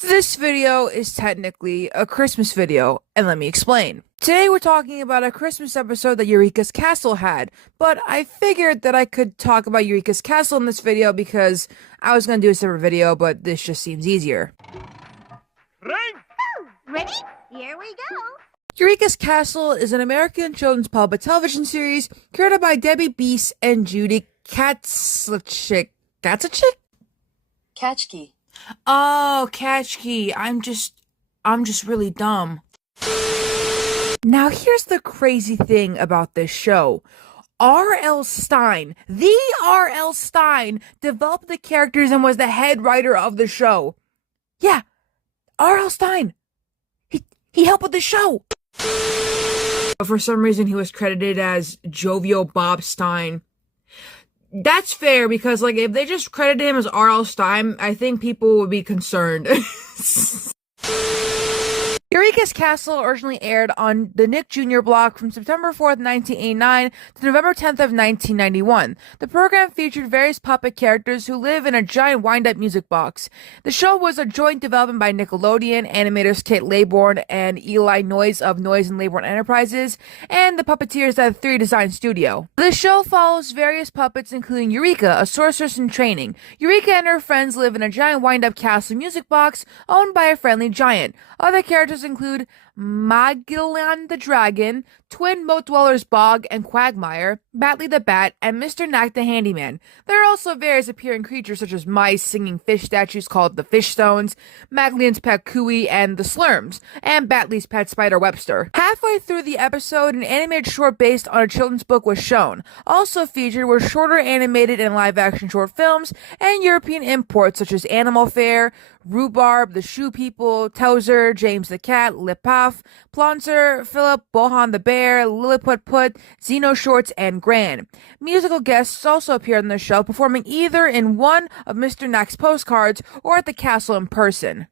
This video is technically a Christmas video, and let me explain. Today we're talking about a Christmas episode that Eureeka's Castle had, but I figured that I could talk about Eureeka's Castle in this video because I was going to do a separate video, but this just seems easier. Ready? Here we go. Eureeka's Castle is an American children's public television series created by Debbie Beese and Judy Katzchik. Catchkey. Oh, Catchkey. I'm just really dumb. Now, here's the crazy thing about this show. R.L. Stine, the R.L. Stine, developed the characters and was the head writer of the show. Yeah, R.L. Stine. He helped with the show. But for some reason, he was credited as Jovial Bob Stine. That's fair, because, if they just credited him as R.L. Stine, I think people would be concerned. Eureeka's Castle originally aired on the Nick Jr. block from September 4th, 1989 to November 10th of 1991. The program featured various puppet characters who live in a giant wind-up music box. The show was a joint development by Nickelodeon, animators Kit Laybourne and Eli Noyes of Noyes and Laybourne Enterprises, and the puppeteers at 3 Design Studio. The show follows various puppets including Eureeka, a sorceress in training. Eureeka and her friends live in a giant wind-up castle music box owned by a friendly giant. Other characters include Magellan the Dragon, twin moat dwellers Bog and Quagmire, Batley the Bat, and Mr. Knack the Handyman. There are also various appearing creatures such as mice, singing fish statues called the Fish Stones, Magellan's pet Cooey and the Slurms, and Batley's pet Spider Webster. Halfway through the episode, an animated short based on a children's book was shown. Also featured were shorter animated and live-action short films and European imports such as Animal Fair, Rhubarb, The Shoe People, Towser, James the Cat, Lip Puff, Plonzer, Philip, Bohan the Bear, Lilliput Put, Xeno Shorts, and Gran. Musical guests also appeared on the show, performing either in one of Mr. Knack's postcards or at the castle in person.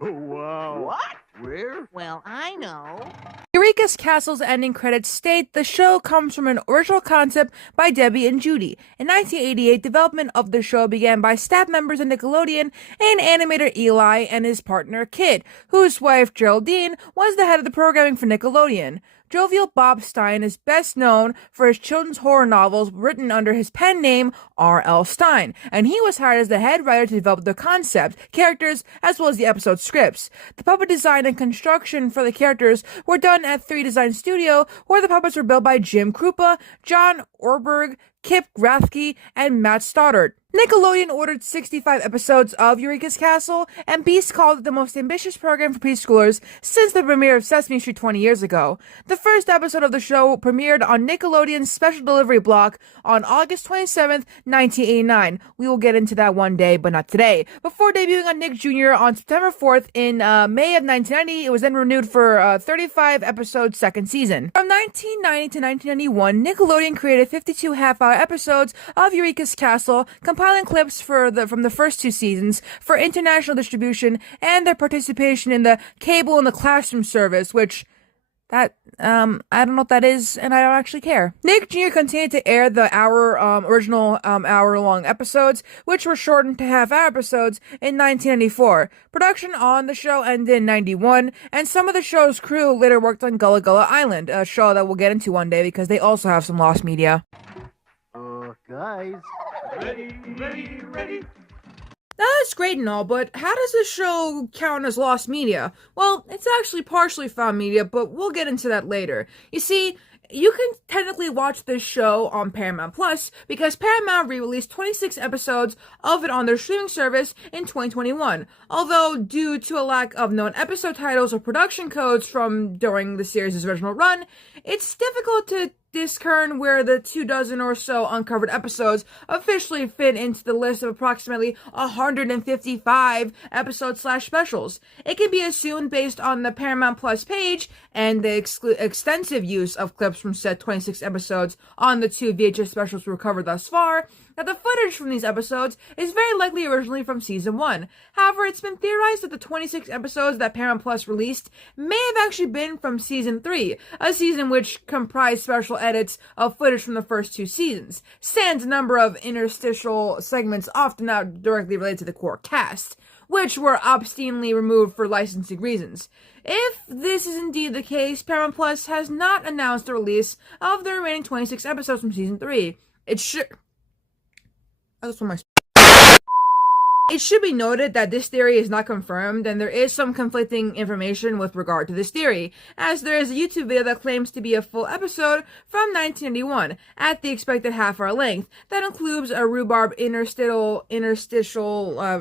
Oh, wow. What? Where? Well, I know. Eureeka's Castle's ending credits state the show comes from an original concept by Debbie and Judy. In 1988, development of the show began by staff members of Nickelodeon and animator Eli and his partner Kit, whose wife Geraldine was the head of the programming for Nickelodeon. Jovial Bob Stine is best known for his children's horror novels written under his pen name R.L. Stine, and he was hired as the head writer to develop the concept, characters, as well as the episode scripts. The puppet design and construction for the characters were done at 3 Design Studio, where the puppets were built by Jim Krupa, John Orberg, Kip Rathke, and Matt Stoddard. Nickelodeon ordered 65 episodes of Eureeka's Castle, and Beast called it the most ambitious program for preschoolers since the premiere of Sesame Street 20 years ago. The first episode of the show premiered on Nickelodeon's special delivery block on August 27th, 1989. We will get into that one day, but not today. Before debuting on Nick Jr. on September 4th in May of 1990, it was then renewed for a 35-episode second season. From 1990 to 1991, Nickelodeon created 52 half-hour episodes of Eureeka's Castle, compiling clips from the first 2 seasons for international distribution and their participation in the Cable in the Classroom service, which I don't know what that is, and I don't actually care. Nick Jr. continued to air the original hour-long episodes, which were shortened to half-hour episodes in 1994. Production on the show ended in 91, and some of the show's crew later worked on Gullah Gullah Island, a show that we'll get into one day because they also have some lost media. Guys. Ready. Now, that's great and all, but how does this show count as lost media? Well, it's actually partially found media, but we'll get into that later. You see, you can technically watch this show on Paramount Plus because Paramount re-released 26 episodes of it on their streaming service in 2021. Although, due to a lack of known episode titles or production codes from during the series' original run, it's difficult to discern where the 24 or so uncovered episodes officially fit into the list of approximately 155 episodes/specials. It can be assumed based on the Paramount Plus page and the extensive use of clips from said 26 episodes on the 2 VHS specials recovered thus far, that the footage from these episodes is very likely originally from Season 1. However, it's been theorized that the 26 episodes that Paramount Plus released may have actually been from Season 3, a season which comprised special edits of footage from the first 2 seasons, sans a number of interstitial segments often not directly related to the core cast. which were obstinately removed for licensing reasons. If this is indeed the case, Paramount Plus has not announced the release of the remaining 26 episodes from season 3. It should be noted that this theory is not confirmed, and there is some conflicting information with regard to this theory, as there is a YouTube video that claims to be a full episode from 1981 at the expected half-hour length that includes a rhubarb interstitial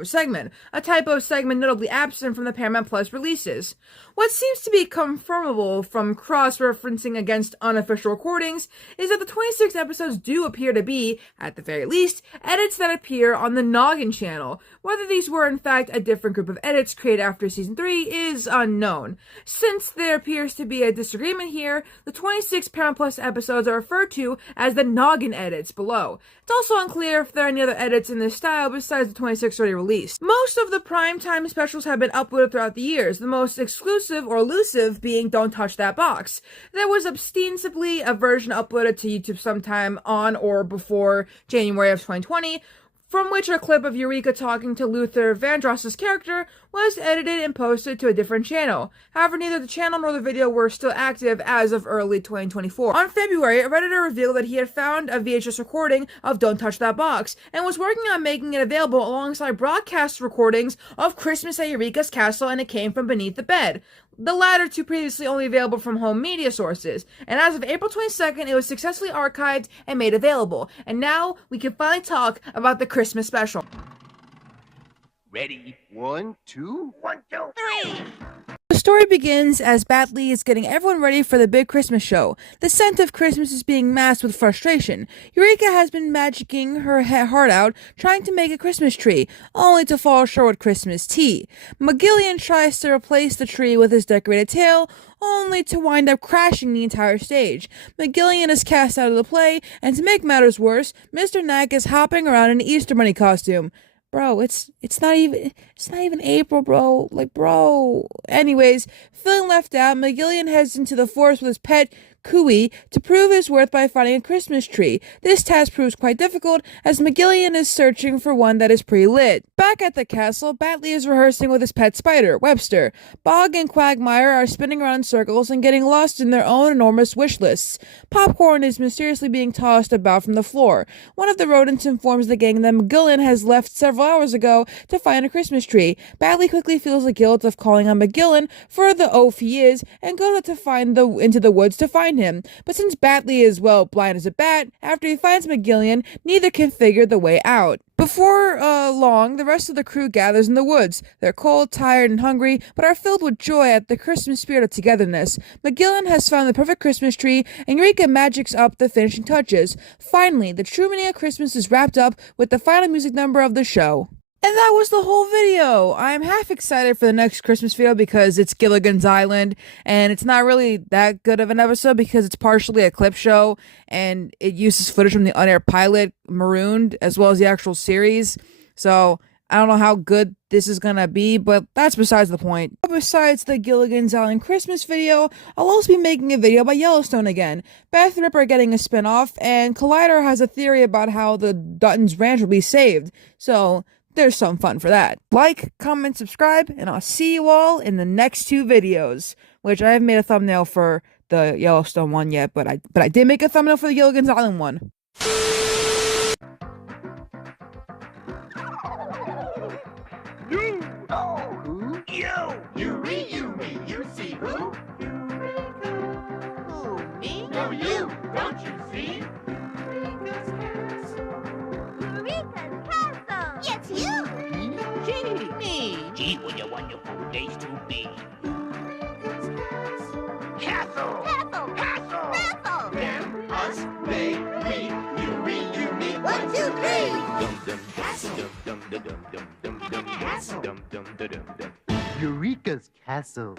segment, a type of segment notably absent from the Paramount Plus releases. What seems to be confirmable from cross-referencing against unofficial recordings is that the 26 episodes do appear to be, at the very least, edits that appear on the Noggin channel. Whether these were in fact a different group of edits created after season 3 is unknown. Since there appears to be a disagreement here, the 26 Paramount Plus episodes are referred to as the Noggin edits below. It's also unclear if there are any other edits in this style besides the 26 already released. Most of the primetime specials have been uploaded throughout the years, the most exclusive or elusive being Don't Touch That Box. There was ostensibly a version uploaded to YouTube sometime on or before January of 2020, from which a clip of Eureeka talking to Luther Vandross's character was edited and posted to a different channel. However, neither the channel nor the video were still active as of early 2024. On February, a Redditor revealed that he had found a VHS recording of Don't Touch That Box and was working on making it available alongside broadcast recordings of Christmas at Eureeka's castle, and it came from beneath the bed. The latter two previously only available from home media sources, and as of April 22nd, it was successfully archived and made available. And now, we can finally talk about the Christmas special. Ready? 1, 2, 1, 2, 3. The story begins as Batley is getting everyone ready for the big Christmas show. The scent of Christmas is being masked with frustration. Eureeka has been magicking her heart out, trying to make a Christmas tree, only to fall short with Christmas tea. McGillian tries to replace the tree with his decorated tail, only to wind up crashing the entire stage. McGillian is cast out of the play, and to make matters worse, Mr. Knack is hopping around in an Easter Bunny costume. Bro, it's not even April, bro. Like, bro. Anyways, feeling left out, McGillian heads into the forest with his pet, Cooey, to prove his worth by finding a Christmas tree. This task proves quite difficult, as McGillian is searching for one that is pre-lit. Back at the castle, Batley is rehearsing with his pet spider, Webster. Bog and Quagmire are spinning around in circles and getting lost in their own enormous wish lists. Popcorn is mysteriously being tossed about from the floor. One of the rodents informs the gang that McGillian has left several hours ago to find a Christmas tree. Batley quickly feels the guilt of calling on McGillian for the oaf he is, and goes out to into the woods to find him. But since Batley is, well, blind as a bat, after he finds McGillian, neither can figure the way out. Before long, the rest of the crew gathers in the woods. They're cold, tired, and hungry, but are filled with joy at the Christmas spirit of togetherness. McGillian has found the perfect Christmas tree, and Eureeka magics up the finishing touches. Finally, the true meaning of Christmas is wrapped up with the final music number of the show. And that was the whole video. I'm half excited for the next Christmas video because it's Gilligan's Island, and it's not really that good of an episode because it's partially a clip show, and it uses footage from the unaired pilot, Marooned, as well as the actual series. So I don't know how good this is gonna be, but that's besides the point. Besides the Gilligan's Island Christmas video, I'll also be making a video about Yellowstone again. Beth and Rip are getting a spin-off, and Collider has a theory about how the Dutton's ranch will be saved. So there's some fun for that. Like, comment, subscribe, and I'll see you all in the next two videos, which I haven't made a thumbnail for the Yellowstone one yet, but I did make a thumbnail for the Gilligan's Island one. You! Oh, who? You see who? Eureka! Who, me? No, you! Don't you see? Eureka's castle! Yes, you! Gee, me. Gee, what a wonderful place to be. Castle! Castle! Castle! Castle! Them, us, they, we, you, me. 1, 2, 3! Eureka's castle.